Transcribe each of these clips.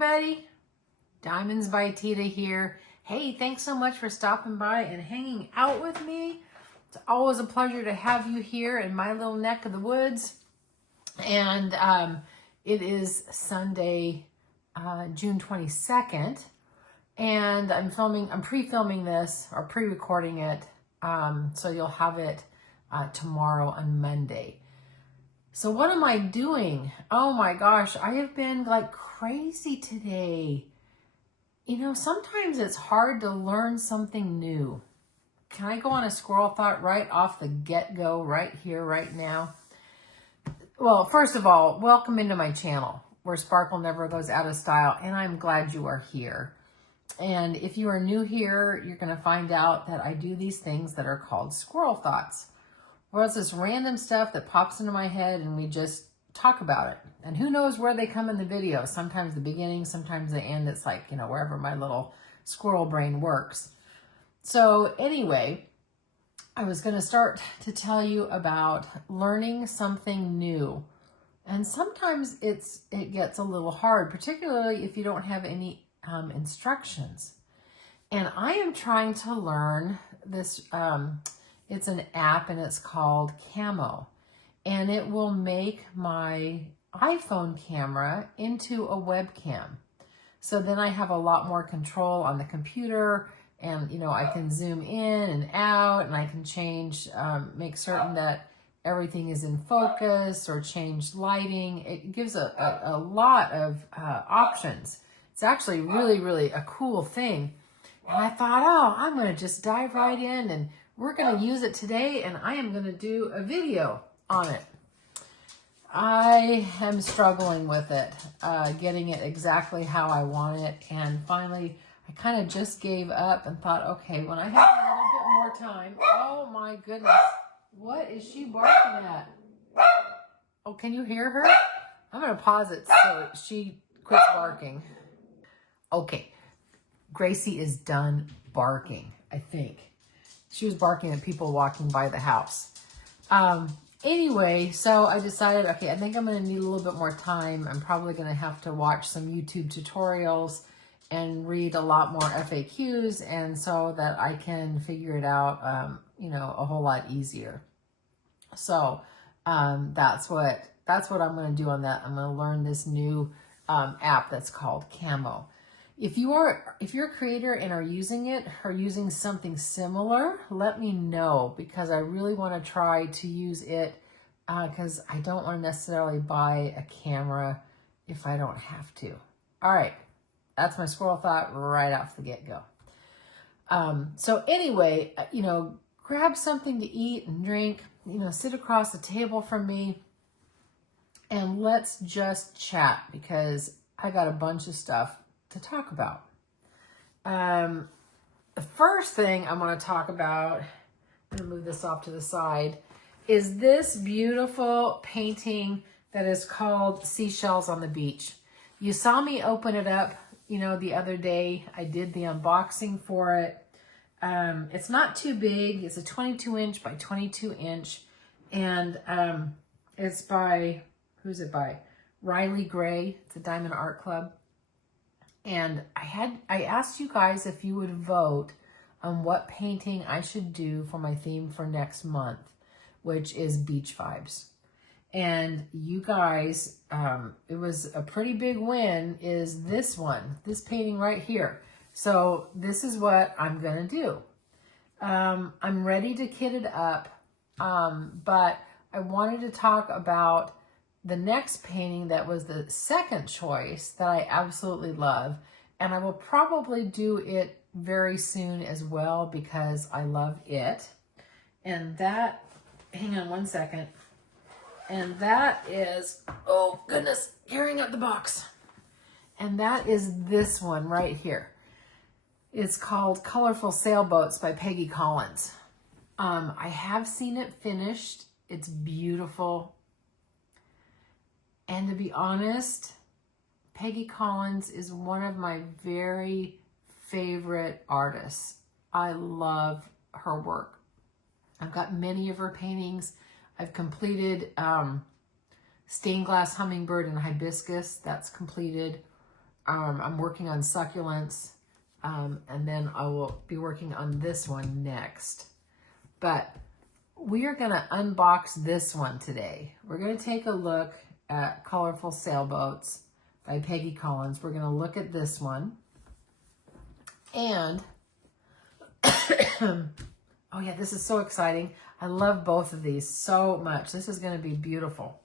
everybody. DiamondsByTeeda here. Hey, thanks so much for stopping by and hanging out with me. It's always a pleasure to have you here in my little neck of the woods. And it is Sunday, June 22nd. And I'm pre-filming this or pre-recording it. So you'll have it tomorrow on Monday. So what am I doing? Oh my gosh, I have been like crazy today. You know, sometimes it's hard to learn something new. Can I go on a squirrel thought right off the get-go, right here, right now? Well, first of all, welcome into my channel where sparkle never goes out of style, and I'm glad you are here. And if you are new here, you're going to find out that I do these things that are called squirrel thoughts. Well, it's this random stuff that pops into my head and we just talk about it. And who knows where they come in the video. Sometimes the beginning, sometimes the end. It's like, you know, wherever my little squirrel brain works. So anyway, I was going to start to tell you about learning something new. And sometimes it gets a little hard, particularly if you don't have any instructions. And I am trying to learn this, it's an app and it's called Camo. And it will make my iPhone camera into a webcam. So then I have a lot more control on the computer and, you know, I can zoom in and out and I can change, make certain that everything is in focus or change lighting. It gives a lot of options. It's actually really, really a cool thing. And I thought, oh, I'm going to just dive right in and we're going to use it today and I am going to do a video on it. I am struggling with it, getting it exactly how I want it. And finally, I kind of just gave up and thought, okay, when I have a little bit more time, oh my goodness, what is she barking at? Oh, can you hear her? I'm going to pause it so she quits barking. Okay, Gracie is done barking, I think. She was barking at people walking by the house. Anyway, so I decided, okay, I think I'm going to need a little bit more time. I'm probably going to have to watch some YouTube tutorials and read a lot more FAQs, and so that I can figure it out, you know, a whole lot easier. So that's what I'm going to do on that. I'm going to learn this new app that's called Camo. If you're a creator and are using it or using something similar, let me know because I really want to try to use it because I don't want to necessarily buy a camera if I don't have to. All right, that's my squirrel thought right off the get-go. So anyway, you know, grab something to eat and drink, you know, sit across the table from me and let's just chat because I got a bunch of stuff to talk about. The first thing I want to talk about, I'm going to move this off to the side, is this beautiful painting that is called Seashells on the Beach. You saw me open it up, you know, the other day. I did the unboxing for it. It's not too big. It's a 22 inch by 22 inch. And it's by, who's it by? Riley Gray. It's a Diamondartclub. And I asked you guys if you would vote on what painting I should do for my theme for next month, which is beach vibes. And you guys, it was a pretty big win, is this one, this painting right here. So this is what I'm gonna do. I'm ready to kit it up, but I wanted to talk about the next painting that was the second choice that I absolutely love. And I will probably do it very soon as well because I love it. And that, hang on one second. And that is, oh goodness, tearing up the box. And that is this one right here. It's called Colorful Sailboats by Peggy Collins. I have seen it finished. It's beautiful. And to be honest, Peggy Collins is one of my very favorite artists. I love her work. I've got many of her paintings. I've completed Stained Glass Hummingbird and Hibiscus. That's completed. I'm working on Succulents, and then I will be working on this one next. But we are going to unbox this one today. We're going to take a look at Colorful Sailboats by Peggy Collins. We're going to look at this one. And, oh yeah, this is so exciting. I love both of these so much. This is going to be beautiful.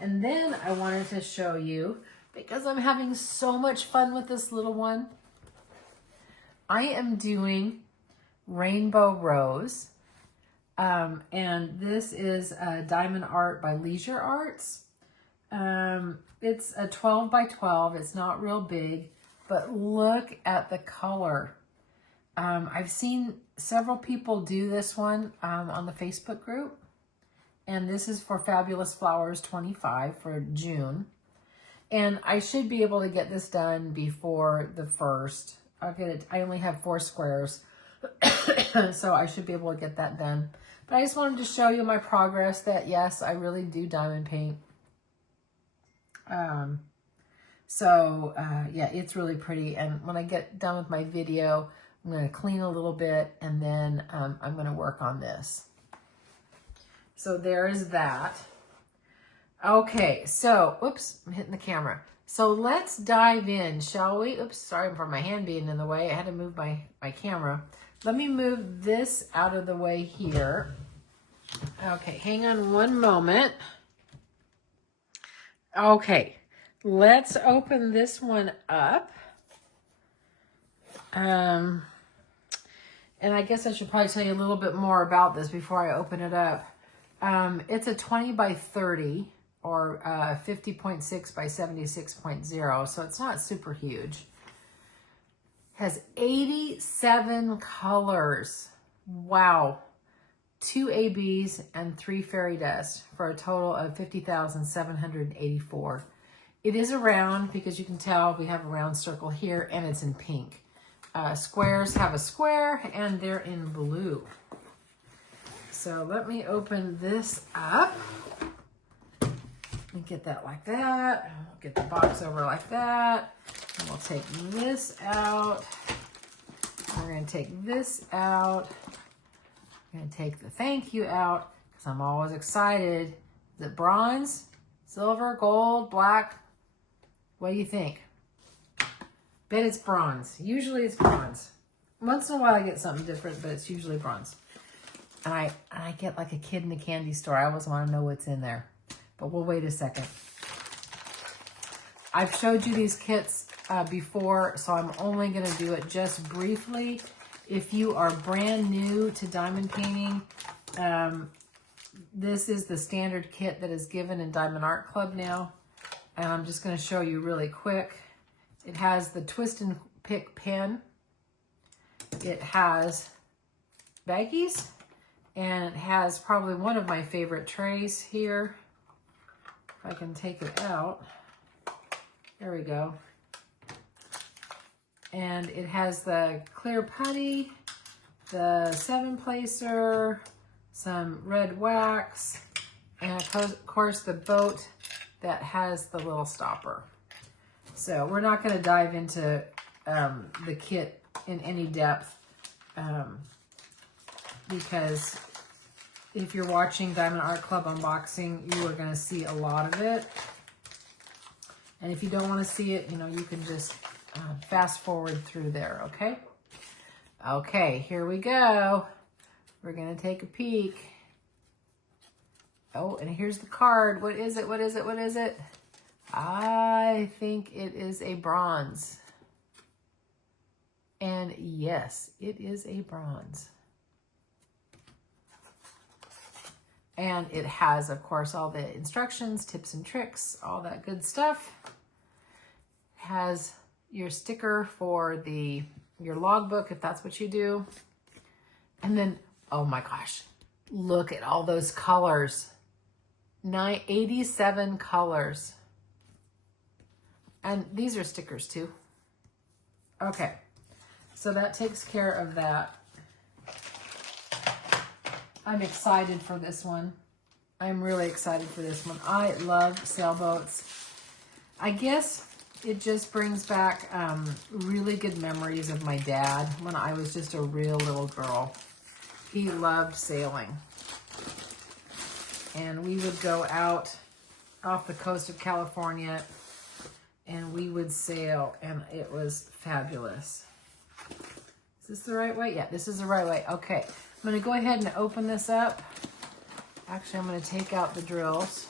And then I wanted to show you, because I'm having so much fun with this little one, I am doing Rainbow Rose. And this is Diamond Art by Leisure Arts. It's a 12 by 12. It's not real big, but look at the color. I've seen several people do this one on the Facebook group. And this is for Fabulous Flowers 25 for June. And I should be able to get this done before the 1st. I'll get it. I only have 4 squares, so I should be able to get that done. But I just wanted to show you my progress that, yes, I really do diamond paint. Yeah, it's really pretty. And when I get done with my video, I'm going to clean a little bit, and then I'm going to work on this. So there is that. Okay, so, oops, I'm hitting the camera. So let's dive in, shall we? Oops, sorry for my hand being in the way. I had to move my camera. Let me move this out of the way here. Okay, hang on one moment. Okay, let's open this one up. And I guess I should probably tell you a little bit more about this before I open it up. It's a 20 by 30 or 50.6 by 76.0, so it's not super huge. Has 87 colors. Wow. 2 ABs and 3 fairy dust for a total of 50,784. It is a round because you can tell we have a round circle here, and it's in pink. Squares have a square, and they're in blue. So let me open this up. Let me get that like that. I'll get the box over like that. And we'll take this out. We're going to take this out. I'm going to take the thank you out because I'm always excited. Is it bronze, silver, gold, black? What do you think? Bet it's bronze. Usually it's bronze. Once in a while I get something different, but it's usually bronze. And I get like a kid in a candy store. I always want to know what's in there. But we'll wait a second. I've showed you these kits before, so I'm only going to do it just briefly. If you are brand new to diamond painting, this is the standard kit that is given in Diamondartclub now. And I'm just going to show you really quick. It has the twist and pick pen. It has baggies. And it has probably one of my favorite trays here. If I can take it out. There we go. And it has the clear putty, the 7-placer, some red wax, and of course the boat that has the little stopper. So we're not going to dive into the kit in any depth because if you're watching Diamond Art Club unboxing, you are going to see a lot of it. And if you don't want to see it, you know, you can just fast forward through there, okay? Okay, here we go. We're going to take a peek. Oh, and here's the card. What is it? What is it? What is it? I think it is a bronze. And yes, it is a bronze. And it has, of course, all the instructions, tips and tricks, all that good stuff. It has your sticker for your logbook, if that's what you do. And then, oh my gosh, look at all those colors. 87 colors. And these are stickers too. Okay, so that takes care of that. I'm excited for this one. I'm really excited for this one. I love sailboats. I guess it just brings back really good memories of my dad when I was just a real little girl. He loved sailing. And we would go out off the coast of California and we would sail, and it was fabulous. Is this the right way? Yeah, this is the right way. Okay, I'm going to go ahead and open this up. Actually, I'm going to take out the drills.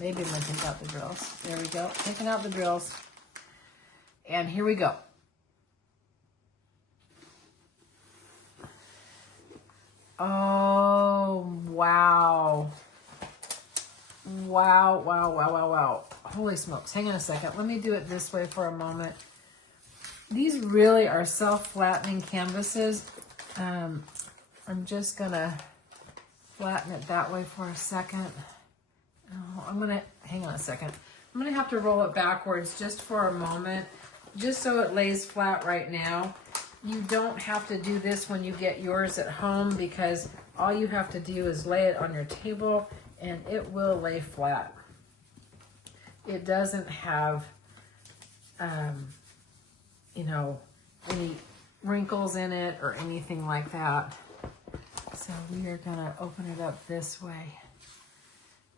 Maybe I'm going to take out the drills. There we go. Taking out the drills. And here we go. Oh, wow. Wow, wow, wow, wow, wow. Holy smokes. Hang on a second. Let me do it this way for a moment. These really are self-flattening canvases. I'm just going to flatten it that way for a second. Oh, I'm going to, hang on a second. I'm going to have to roll it backwards just for a moment, just so it lays flat right now. You don't have to do this when you get yours at home, because all you have to do is lay it on your table and it will lay flat. It doesn't have, you know, any wrinkles in it or anything like that. So we are going to open it up this way.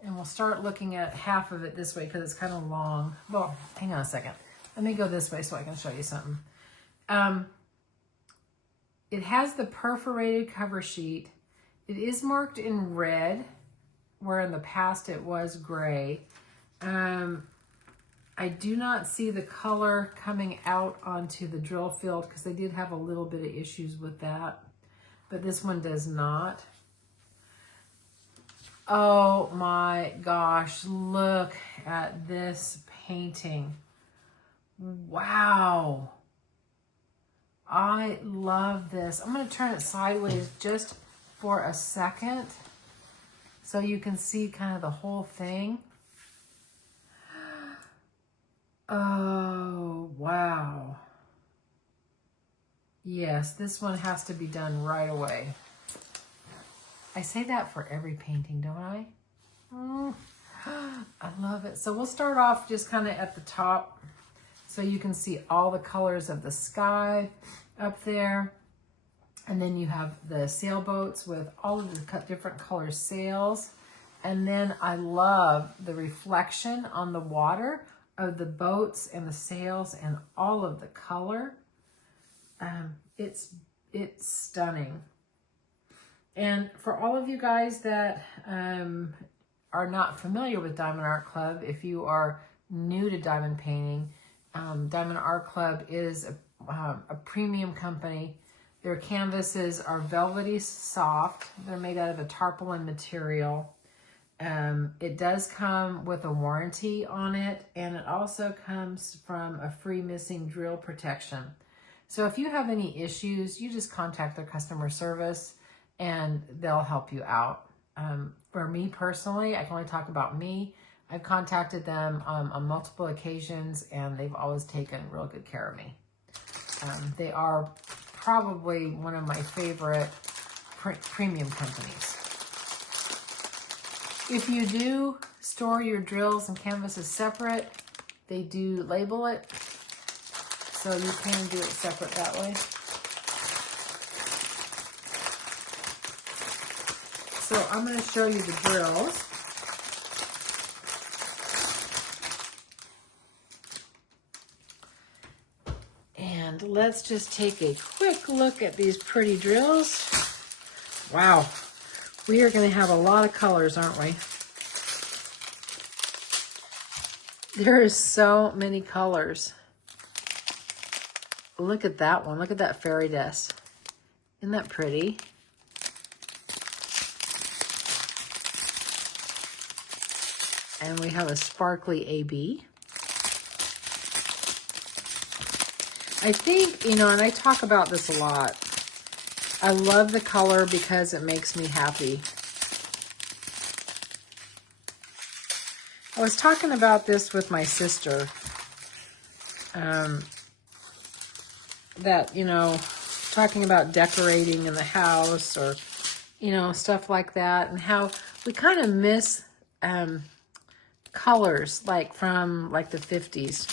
And we'll start looking at half of it this way because it's kind of long. Well, hang on a second. Let me go this way so I can show you something. It has the perforated cover sheet. It is marked in red, where in the past it was gray. I do not see the color coming out onto the drill field because they did have a little bit of issues with that, but this one does not. Oh my gosh, look at this painting. Wow. I love this. I'm going to turn it sideways just for a second so you can see kind of the whole thing. Oh, wow. Yes, this one has to be done right away. I say that for every painting, don't I? I love it. So we'll start off just kind of at the top so you can see all the colors of the sky up there. And then you have the sailboats with all of the different color sails. And then I love the reflection on the water of the boats and the sails and all of the color. It's stunning. And for all of you guys that are not familiar with Diamond Art Club, if you are new to diamond painting, Diamond Art Club is a premium company. Their canvases are velvety soft. They're made out of a tarpaulin material. It does come with a warranty on it, and it also comes from a free missing drill protection. So if you have any issues, you just contact their customer service and they'll help you out. For me personally, I can only talk about me. I've contacted them on multiple occasions, and they've always taken real good care of me. They are probably one of my favorite premium companies. If you do store your drills and canvases separate, they do label it, so you can do it separate that way. So I'm going to show you the drills. And let's just take a quick look at these pretty drills. Wow, we are going to have a lot of colors, aren't we? There is so many colors. Look at that one. Look at that fairy dust. Isn't that pretty? And we have a sparkly AB. I think, you know, and I talk about this a lot. I love the color because it makes me happy. I was talking about this with my sister. That, you know, talking about decorating in the house or, you know, stuff like that, and how we kind of miss colors, like from like the 50s.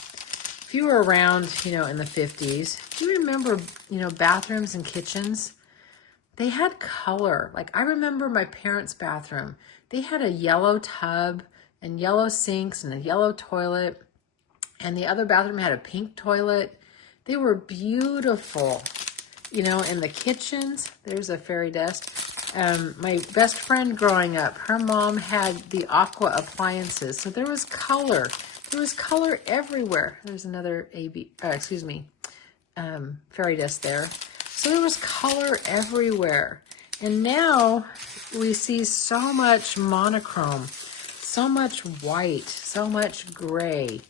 If you were around, you know, in the 50s, do you remember, you know, bathrooms and kitchens? They had color. Like I remember my parents' bathroom. They had a yellow tub and yellow sinks and a yellow toilet. And the other bathroom had a pink toilet. They were beautiful. You know, in the kitchens, there's a fairy dust. My best friend growing up, her mom had the aqua appliances. So there was color. There was color everywhere. There's another fairy dust there. So there was color everywhere. And now we see so much monochrome, so much white, so much gray.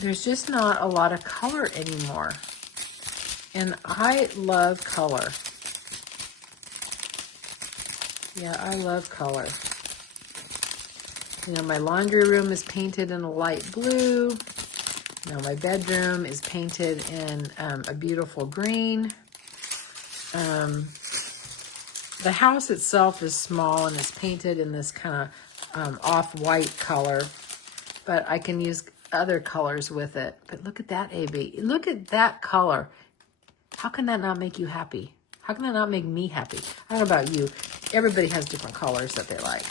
There's just not a lot of color anymore. And I love color. Yeah, I love color. You know, my laundry room is painted in a light blue. You know, my bedroom is painted in a beautiful green. The house itself is small and it's painted in this kind of off-white color, but I can use other colors with it. But look at that, AB. Look at that color. How can that not make you happy? How can that not make me happy? I don't know about you. Everybody has different colors that they like.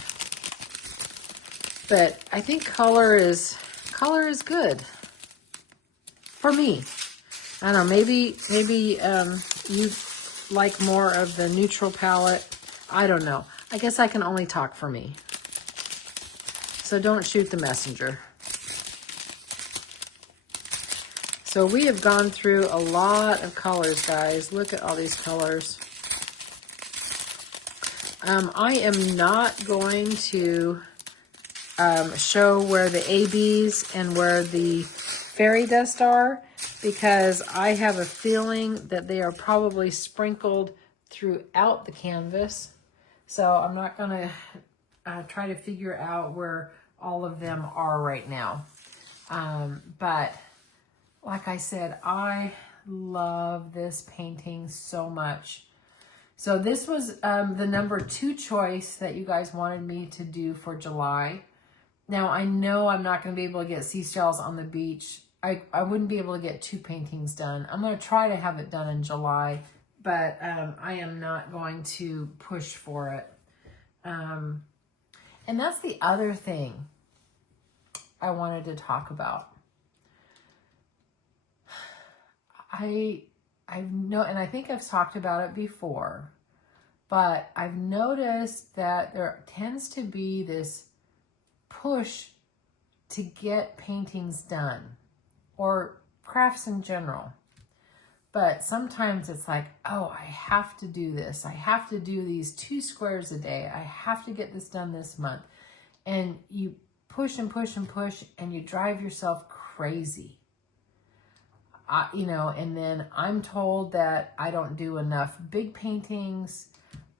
But I think color is good for me. I don't know, maybe you like more of the neutral palette. I don't know. I guess I can only talk for me. So don't shoot the messenger. So we have gone through a lot of colors, guys. Look at all these colors. I am not going to show where the ABs and where the fairy dust are, because I have a feeling that they are probably sprinkled throughout the canvas. So I'm not going to try to figure out where all of them are right now. But like I said, I love this painting so much. So this was the number 2 choice that you guys wanted me to do for July. Now, I know I'm not going to be able to get seashells on the beach. I wouldn't be able to get 2 paintings done. I'm going to try to have it done in July, but I am not going to push for it. And that's the other thing I wanted to talk about. I've and I think I've talked about it before, but I've noticed that there tends to be this push to get paintings done, or crafts in general. But sometimes it's like, oh, I have to do this. I have to do these 2 squares a day. I have to get this done this month. And you push and push and push, and you drive yourself crazy. You know, and then I'm told that I don't do enough big paintings.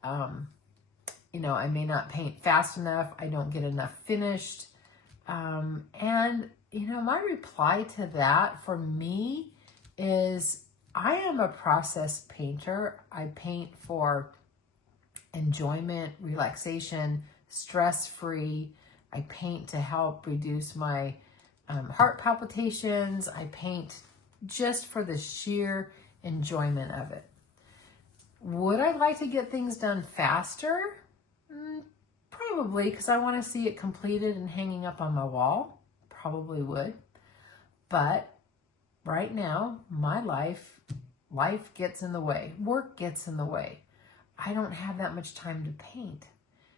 You know, I may not paint fast enough. I don't get enough finished. And, you know, my reply to that for me is I am a process painter. I paint for enjoyment, relaxation, stress-free. I paint to help reduce my heart palpitations. I paint just for the sheer enjoyment of it. Would I like to get things done faster? Probably, because I want to see it completed and hanging up on my wall. Probably would. But right now, my life gets in the way. Work gets in the way. I don't have that much time to paint.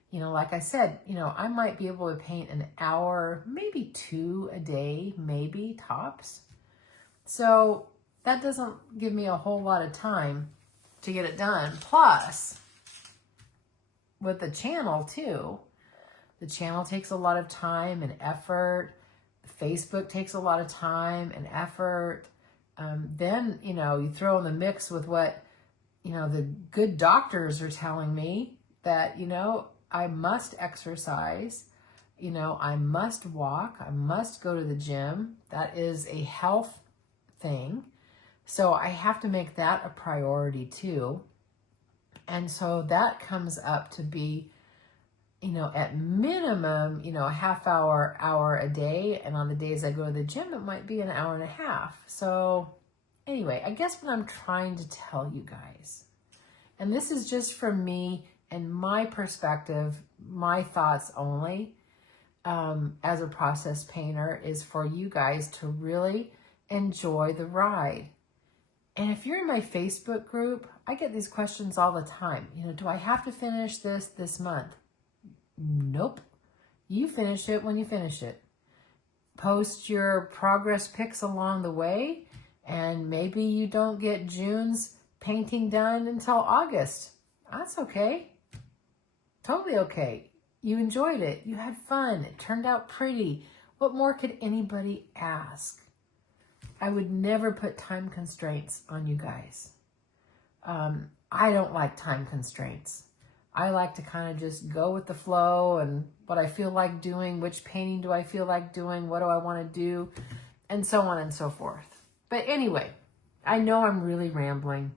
You know, like I said, you know, I might be able to paint an hour, maybe 2 a day, maybe tops. So that doesn't give me a whole lot of time to get it done. Plus, with the channel too, the channel takes a lot of time and effort. Facebook takes a lot of time and effort. Then, you know, you throw in the mix with what, you know, the good doctors are telling me that, you know, I must exercise, you know, I must walk, I must go to the gym. That is a health thing. So I have to make that a priority too. And so that comes up to be you know, at minimum, you know, a half hour a day. And on the days I go to the gym, it might be an hour and a half. So anyway, I guess what I'm trying to tell you guys, and this is just from me and my perspective, my thoughts only, as a process painter, is for you guys to really enjoy the ride. And if you're in my Facebook group, I get these questions all the time. You know, do I have to finish this month? Nope. You finish it when you finish it. Post your progress pics along the way, and maybe you don't get June's painting done until August. That's okay. Totally okay. You enjoyed it. You had fun. It turned out pretty. What more could anybody ask? I would never put time constraints on you guys. I don't like time constraints. I like to kind of just go with the flow and what I feel like doing, which painting do I feel like doing, what do I want to do, and so on and so forth. But anyway, I know I'm really rambling.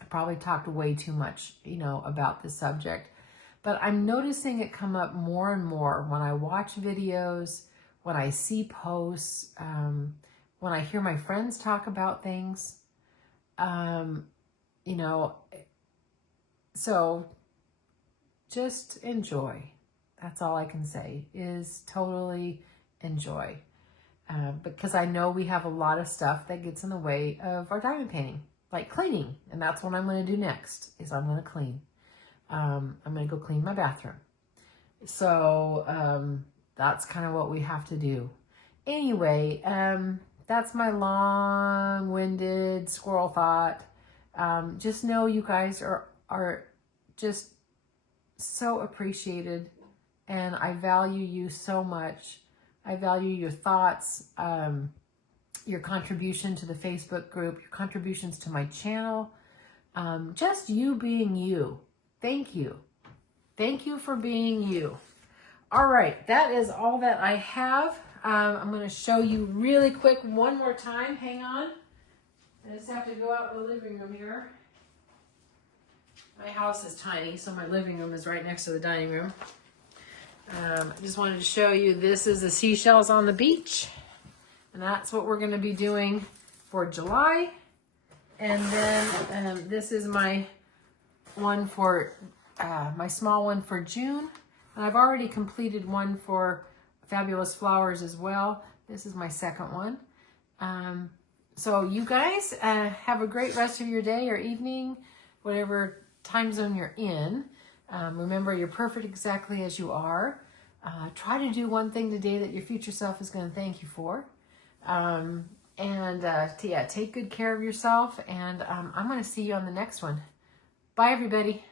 I probably talked way too much, you know, about this subject, but I'm noticing it come up more and more when I watch videos, when I see posts, when I hear my friends talk about things, you know, so just enjoy. That's all I can say, is totally enjoy. Because I know we have a lot of stuff that gets in the way of our diamond painting, like cleaning. And that's what I'm going to do next, is I'm going to clean. I'm going to go clean my bathroom. So that's kind of what we have to do. Anyway, that's my long-winded squirrel thought. Just know you guys are just so appreciated, and I value you so much. I value your thoughts, your contribution to the Facebook group, your contributions to my channel, just you being you. Thank you. Thank you for being you. All right, that is all that I have. I'm going to show you really quick one more time. Hang on. I just have to go out in the living room here. My house is tiny, so my living room is right next to the dining room. I just wanted to show you, this is the seashells on the beach. And that's what we're going to be doing for July. And then this is my one for, my small one for June. And I've already completed one for Fabulous Flowers as well. This is my second one. So you guys have a great rest of your day or evening, whatever time zone you're in. Remember, you're perfect exactly as you are. Try to do one thing today that your future self is going to thank you for. Yeah, take good care of yourself, and I'm going to see you on the next one. Bye, everybody.